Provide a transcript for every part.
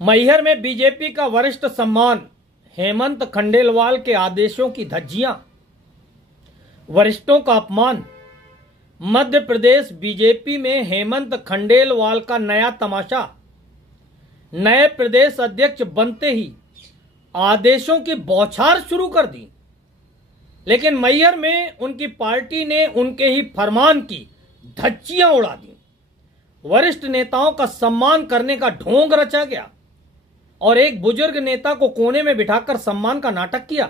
मैहर में बीजेपी का वरिष्ठ सम्मान, हेमंत खंडेलवाल के आदेशों की धज्जियां, वरिष्ठों का अपमान। मध्य प्रदेश बीजेपी में हेमंत खंडेलवाल का नया तमाशा। नए प्रदेश अध्यक्ष बनते ही आदेशों की बौछार शुरू कर दी, लेकिन मैहर में उनकी पार्टी ने उनके ही फरमान की धज्जियां उड़ा दी। वरिष्ठ नेताओं का सम्मान करने का ढोंग रचा गया और एक बुजुर्ग नेता को कोने में बिठाकर सम्मान का नाटक किया।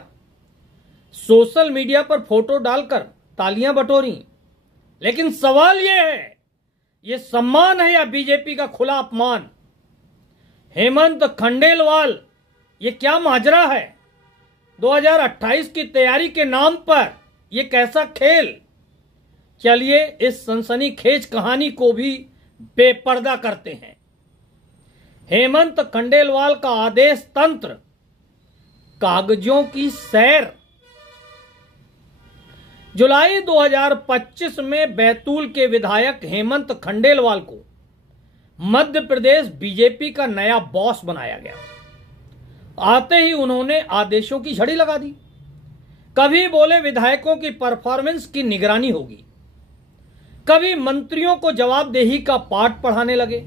सोशल मीडिया पर फोटो डालकर तालियां बटोरी। लेकिन सवाल यह है, यह सम्मान है या बीजेपी का खुला अपमान? हेमंत खंडेलवाल, ये क्या माजरा है? 2028 की तैयारी के नाम पर यह कैसा खेल? चलिए इस सनसनीखेज कहानी को भी बेपर्दा करते हैं। हेमंत खंडेलवाल का आदेश तंत्र, कागजों की सैर। जुलाई 2025 में बैतूल के विधायक हेमंत खंडेलवाल को मध्य प्रदेश बीजेपी का नया बॉस बनाया गया। आते ही उन्होंने आदेशों की झड़ी लगा दी। कभी बोले विधायकों की परफॉर्मेंस की निगरानी होगी, कभी मंत्रियों को जवाबदेही का पाठ पढ़ाने लगे,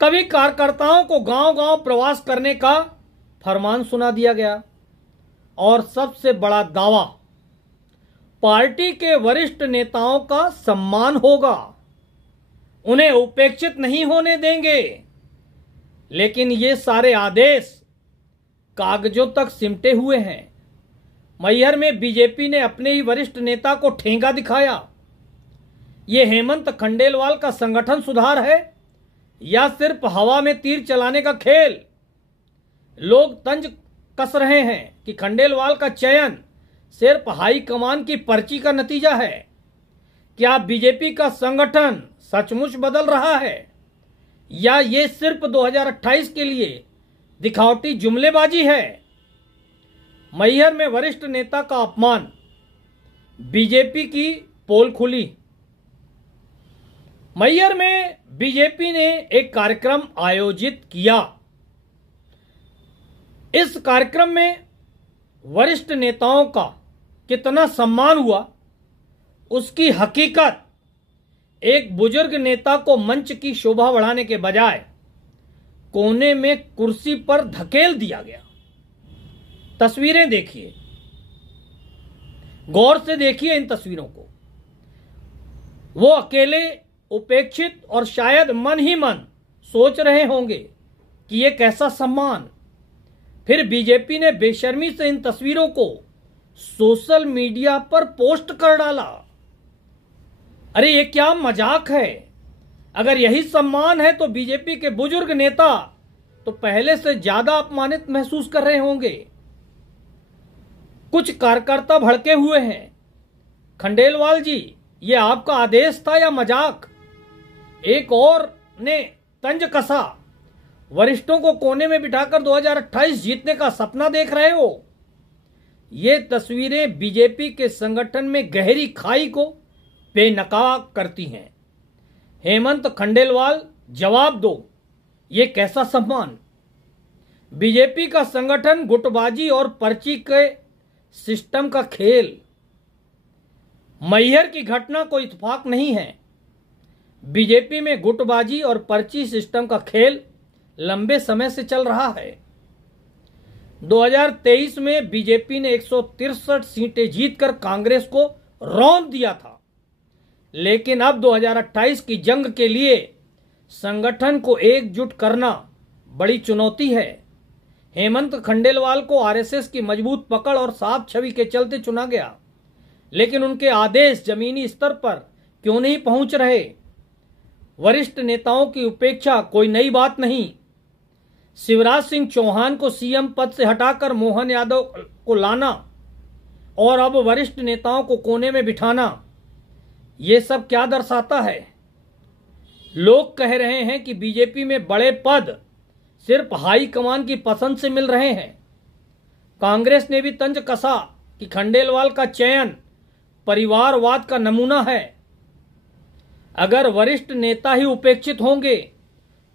कभी कार्यकर्ताओं को गांव-गांव प्रवास करने का फरमान सुना दिया गया। और सबसे बड़ा दावा, पार्टी के वरिष्ठ नेताओं का सम्मान होगा, उन्हें उपेक्षित नहीं होने देंगे। लेकिन ये सारे आदेश कागजों तक सिमटे हुए हैं। मैहर में बीजेपी ने अपने ही वरिष्ठ नेता को ठेंगा दिखाया। ये हेमंत खंडेलवाल का संगठन सुधार है या सिर्फ हवा में तीर चलाने का खेल? लोग तंज कस रहे हैं कि खंडेलवाल का चयन सिर्फ हाईकमान की पर्ची का नतीजा है। क्या बीजेपी का संगठन सचमुच बदल रहा है या ये सिर्फ 2028 के लिए दिखावटी जुमलेबाजी है? मैहर में वरिष्ठ नेता का अपमान, बीजेपी की पोल खुली। मैहर में बीजेपी ने एक कार्यक्रम आयोजित किया। इस कार्यक्रम में वरिष्ठ नेताओं का कितना सम्मान हुआ, उसकी हकीकत एक बुजुर्ग नेता को मंच की शोभा बढ़ाने के बजाय कोने में कुर्सी पर धकेल दिया गया। तस्वीरें देखिए, गौर से देखिए इन तस्वीरों को। वो अकेले, उपेक्षित और शायद मन ही मन सोच रहे होंगे कि ये कैसा सम्मान। फिर बीजेपी ने बेशर्मी से इन तस्वीरों को सोशल मीडिया पर पोस्ट कर डाला। अरे ये क्या मजाक है? अगर यही सम्मान है तो बीजेपी के बुजुर्ग नेता तो पहले से ज्यादा अपमानित महसूस कर रहे होंगे। कुछ कार्यकर्ता भड़के हुए हैं। खंडेलवाल जी, ये आपका आदेश था या मजाक? एक और ने तंज कसा, वरिष्ठों को कोने में बिठाकर 2028 जीतने का सपना देख रहे हो। ये तस्वीरें बीजेपी के संगठन में गहरी खाई को बेनकाब करती हैं। हेमंत खंडेलवाल, जवाब दो, ये कैसा सम्मान? बीजेपी का संगठन गुटबाजी और पर्ची के सिस्टम का खेल। मैहर की घटना को इत्तेफाक नहीं है। बीजेपी में गुटबाजी और पर्ची सिस्टम का खेल लंबे समय से चल रहा है। 2023 में बीजेपी ने 163 सीटें जीतकर कांग्रेस को रौंद दिया था, लेकिन अब 2028 की जंग के लिए संगठन को एकजुट करना बड़ी चुनौती है। हेमंत खंडेलवाल को आरएसएस की मजबूत पकड़ और साफ छवि के चलते चुना गया, लेकिन उनके आदेश जमीनी स्तर पर क्यों नहीं पहुंच रहे? वरिष्ठ नेताओं की उपेक्षा कोई नई बात नहीं। शिवराज सिंह चौहान को सीएम पद से हटाकर मोहन यादव को लाना और अब वरिष्ठ नेताओं को कोने में बिठाना, ये सब क्या दर्शाता है? लोग कह रहे हैं कि बीजेपी में बड़े पद सिर्फ हाई कमान की पसंद से मिल रहे हैं। कांग्रेस ने भी तंज कसा कि खंडेलवाल का चयन परिवारवाद का नमूना है। अगर वरिष्ठ नेता ही उपेक्षित होंगे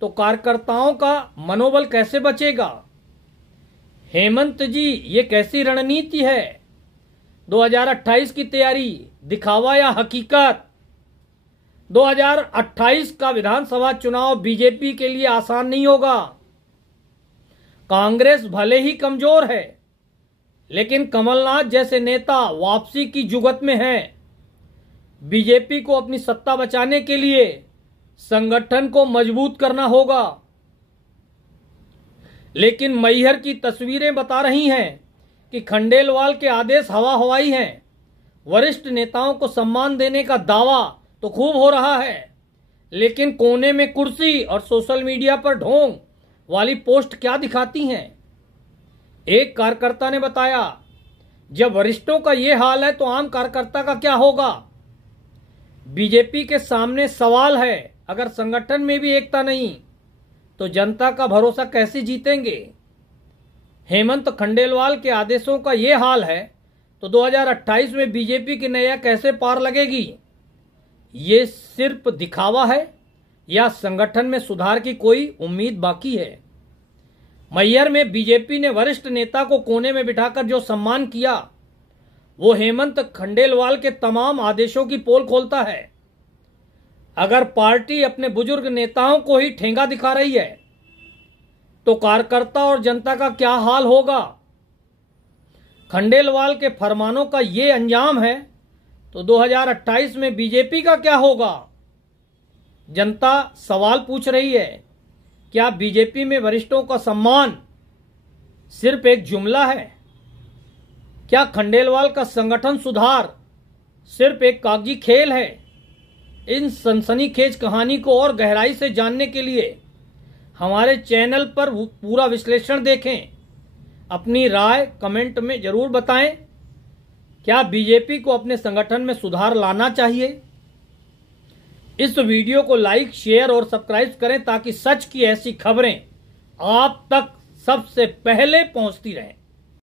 तो कार्यकर्ताओं का मनोबल कैसे बचेगा? हेमंत जी, ये कैसी रणनीति है? 2028 की तैयारी, दिखावा या हकीकत? 2028 का विधानसभा चुनाव बीजेपी के लिए आसान नहीं होगा। कांग्रेस भले ही कमजोर है, लेकिन कमलनाथ जैसे नेता वापसी की जुगत में हैं। बीजेपी को अपनी सत्ता बचाने के लिए संगठन को मजबूत करना होगा। लेकिन मैहर की तस्वीरें बता रही हैं कि खंडेलवाल के आदेश हवा हवाई हैं। वरिष्ठ नेताओं को सम्मान देने का दावा तो खूब हो रहा है, लेकिन कोने में कुर्सी और सोशल मीडिया पर ढोंग वाली पोस्ट क्या दिखाती हैं? एक कार्यकर्ता ने बताया, जब वरिष्ठों का ये हाल है तो आम कार्यकर्ता का क्या होगा? बीजेपी के सामने सवाल है, अगर संगठन में भी एकता नहीं तो जनता का भरोसा कैसे जीतेंगे? हेमंत खंडेलवाल के आदेशों का ये हाल है तो 2028 में बीजेपी की नैया कैसे पार लगेगी? ये सिर्फ दिखावा है या संगठन में सुधार की कोई उम्मीद बाकी है? मैहर में बीजेपी ने वरिष्ठ नेता को कोने में बिठाकर जो सम्मान किया, वो हेमंत खंडेलवाल के तमाम आदेशों की पोल खोलता है। अगर पार्टी अपने बुजुर्ग नेताओं को ही ठेंगा दिखा रही है तो कार्यकर्ता और जनता का क्या हाल होगा? खंडेलवाल के फरमानों का ये अंजाम है तो 2028 में बीजेपी का क्या होगा? जनता सवाल पूछ रही है, क्या बीजेपी में वरिष्ठों का सम्मान सिर्फ एक जुमला है? क्या खंडेलवाल का संगठन सुधार सिर्फ एक कागजी खेल है? इन सनसनीखेज कहानी को और गहराई से जानने के लिए हमारे चैनल पर पूरा विश्लेषण देखें। अपनी राय कमेंट में जरूर बताएं। क्या बीजेपी को अपने संगठन में सुधार लाना चाहिए? इस वीडियो को लाइक, शेयर और सब्सक्राइब करें ताकि सच की ऐसी खबरें आप तक सबसे पहले पहुंचती रहें।